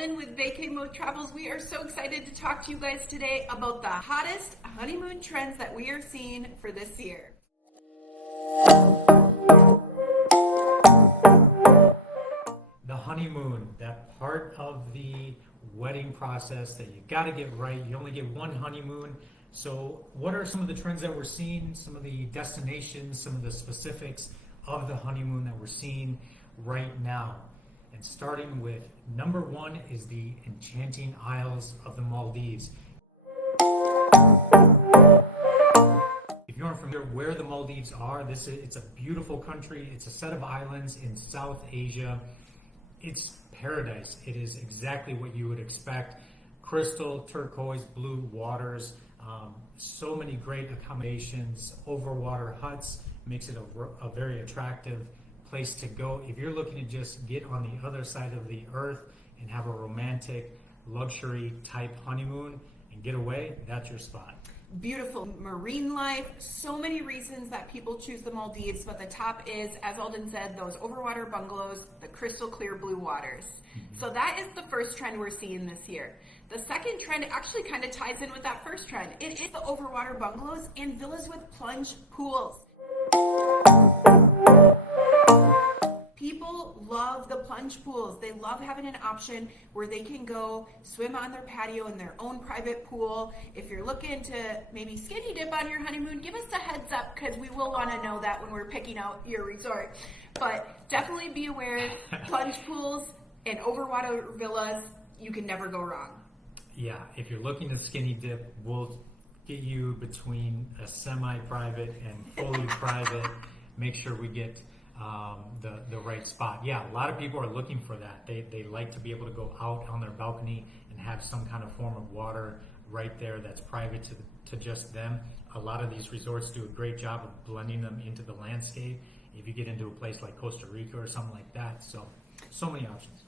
Alden with Vacay Mode Travels. We are so excited to talk to you guys today about the hottest honeymoon trends that we are seeing for this year. The honeymoon, that part of the wedding process that you got to get right. You only get one honeymoon. So what are some of the trends that we're seeing, some of the destinations, some of the specifics of the honeymoon that we're seeing right now? And starting with number one is the Enchanting Isles of the Maldives. If you aren't familiar where the Maldives are, it's a beautiful country. It's a set of islands in South Asia. It's paradise. It is exactly what you would expect. Crystal, turquoise, blue waters, so many great accommodations, overwater huts, makes it a very attractive place to go. If you're looking to just get on the other side of the earth and have a romantic, luxury type honeymoon and get away, that's your spot. Beautiful marine life, so many reasons that people choose the Maldives, but the top is, as Alden said, those overwater bungalows, the crystal clear blue waters. So that is the first trend we're seeing this year. The second trend actually kind of ties in with that first trend. It is the overwater bungalows and villas with plunge pools. People love the plunge pools. They love having an option where they can go swim on their patio in their own private pool. If you're looking to maybe skinny dip on your honeymoon, give us a heads up because we will want to know that when we're picking out your resort. But definitely be aware, plunge pools and overwater villas, you can never go wrong. Yeah, if you're looking to skinny dip, we'll get you between a semi-private and fully private. Make sure we get the right spot. Yeah, a lot of people are looking for that. They like to be able to go out on their balcony and have some kind of form of water right there that's private to just them. A lot of these resorts do a great job of blending them into the landscape. If you get into a place like Costa Rica or something like that, so many options.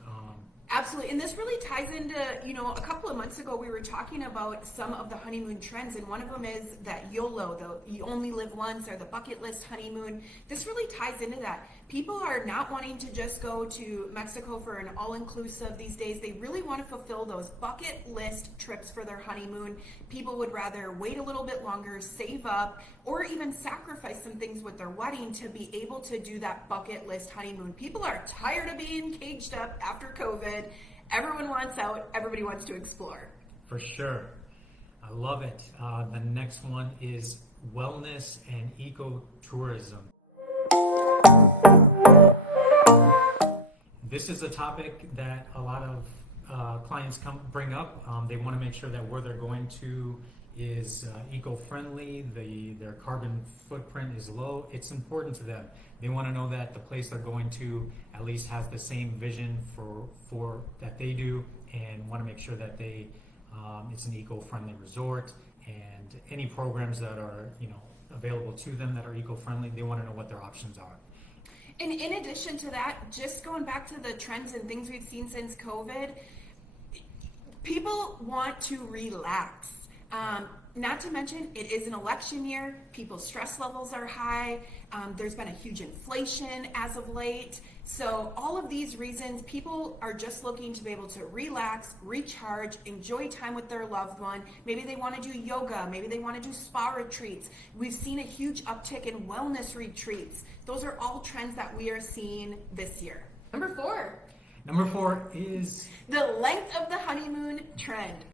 Absolutely, and this really ties into, a couple of months ago we were talking about some of the honeymoon trends, and one of them is that YOLO, the you only live once, or the bucket list honeymoon. This really ties into that. People are not wanting to just go to Mexico for an all-inclusive these days. They really want to fulfill those bucket list trips for their honeymoon. People would rather wait a little bit longer, save up, or even sacrifice some things with their wedding to be able to do that bucket list honeymoon. People are tired of being caged up after COVID. Everyone wants out. Everybody wants to explore. For sure. I love it. The next one is wellness and ecotourism. This is a topic that a lot of clients bring up. They want to make sure that where they're going to is eco-friendly, their carbon footprint is low. It's important to them. They want to know that the place they're going to at least has the same vision for that they do, and want to make sure that it's an eco-friendly resort, and any programs that are available to them that are eco-friendly, they want to know what their options are. And in addition to that, just going back to the trends and things we've seen since COVID, people want to relax. Not to mention, it is an election year. People's stress levels are high. There's been a huge inflation as of late. So all of these reasons, people are just looking to be able to relax, recharge, enjoy time with their loved one. Maybe they want to do yoga. Maybe they want to do spa retreats. We've seen a huge uptick in wellness retreats. Those are all trends that we are seeing this year. Number four is the length of the honeymoon trend.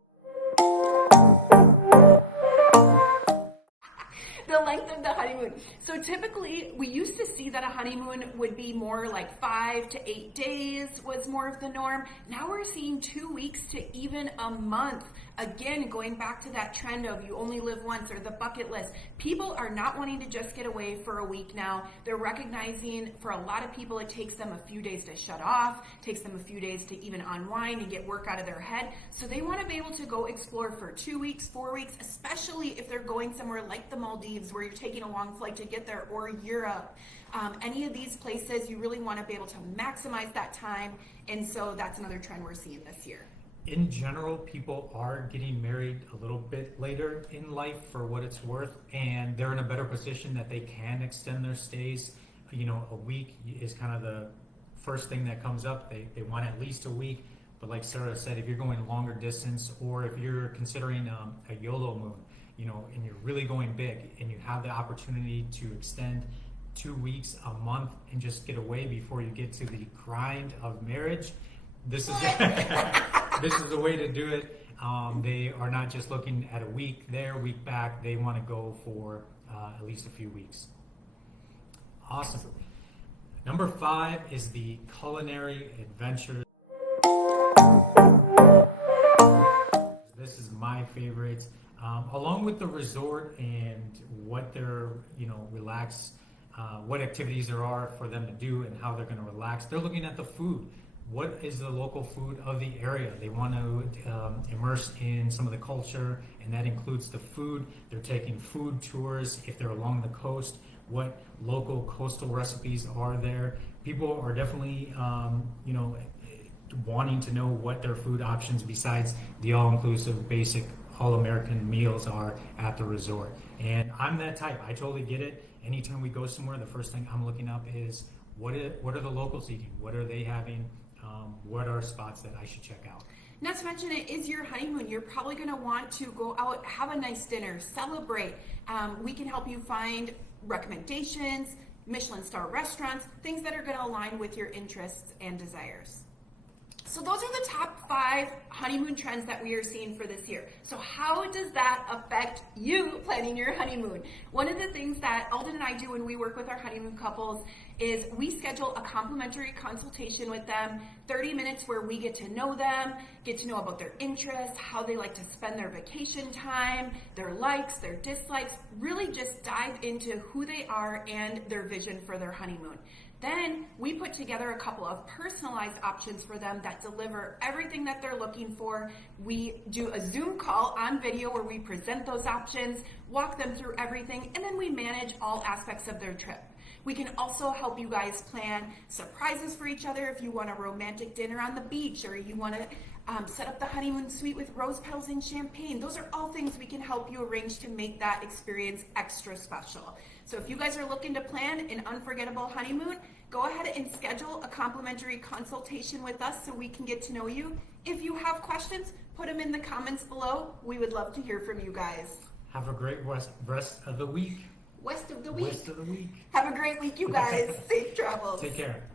The length of the honeymoon. So typically, we used to see that a honeymoon would be more like 5 to 8 days was more of the norm. Now we're seeing 2 weeks to even a month. Again, going back to that trend of you only live once, or the bucket list. People are not wanting to just get away for a week now. They're recognizing for a lot of people it takes them a few days to shut off, takes them a few days to even unwind and get work out of their head. So they want to be able to go explore for 2 weeks, 4 weeks, especially if they're going somewhere like the Maldives where you're taking a long flight to get there, or Europe. Any of these places, you really want to be able to maximize that time. And so that's another trend we're seeing this year. In general, people are getting married a little bit later in life for what it's worth, and they're in a better position that they can extend their stays. A week is kind of the first thing that comes up. They want at least a week. But like Sarah said, if you're going longer distance, or if you're considering a YOLO moon, you know, and you're really going big, and you have the opportunity to extend 2 weeks, a month, and just get away before you get to the grind of marriage, this is this is the way to do it. They are not just looking at a week there, week back. They want to go for at least a few weeks. Awesome. Number 5 is the culinary adventure. This is my favorite. Along with the resort and what their, relax, what activities there are for them to do and how they're going to relax, they're looking at the food. What is the local food of the area? They want to immerse in some of the culture, and that includes the food. They're taking food tours if they're along the coast. What local coastal recipes are there? People are definitely, wanting to know what their food options besides the all-inclusive basic all-American meals are at the resort. And I'm that type. I totally get it. Anytime we go somewhere, the first thing I'm looking up is what are the locals eating? What are they having? What are spots that I should check out? Not to mention, it is your honeymoon. You're probably going to want to go out, have a nice dinner, celebrate. We can help you find recommendations, Michelin star restaurants, things that are going to align with your interests and desires. So those are the top 5 honeymoon trends that we are seeing for this year. So how does that affect you planning your honeymoon? One of the things that Alden and I do when we work with our honeymoon couples is we schedule a complimentary consultation with them, 30 minutes where we get to know them, get to know about their interests, how they like to spend their vacation time, their likes, their dislikes, really just dive into who they are and their vision for their honeymoon. Then we put together a couple of personalized options for them that deliver everything that they're looking for. We do a Zoom call on video where we present those options, walk them through everything, and then we manage all aspects of their trip. We can also help you guys plan surprises for each other if you want a romantic dinner on the beach, or you want to set up the honeymoon suite with rose petals and champagne. Those are all things we can help you arrange to make that experience extra special. So if you guys are looking to plan an unforgettable honeymoon, go ahead and schedule a complimentary consultation with us so we can get to know you. If you have questions, put them in the comments below. We would love to hear from you guys. Have a great rest of the week. West of the week. West of the week. Have a great week, you guys. Safe travels. Take care.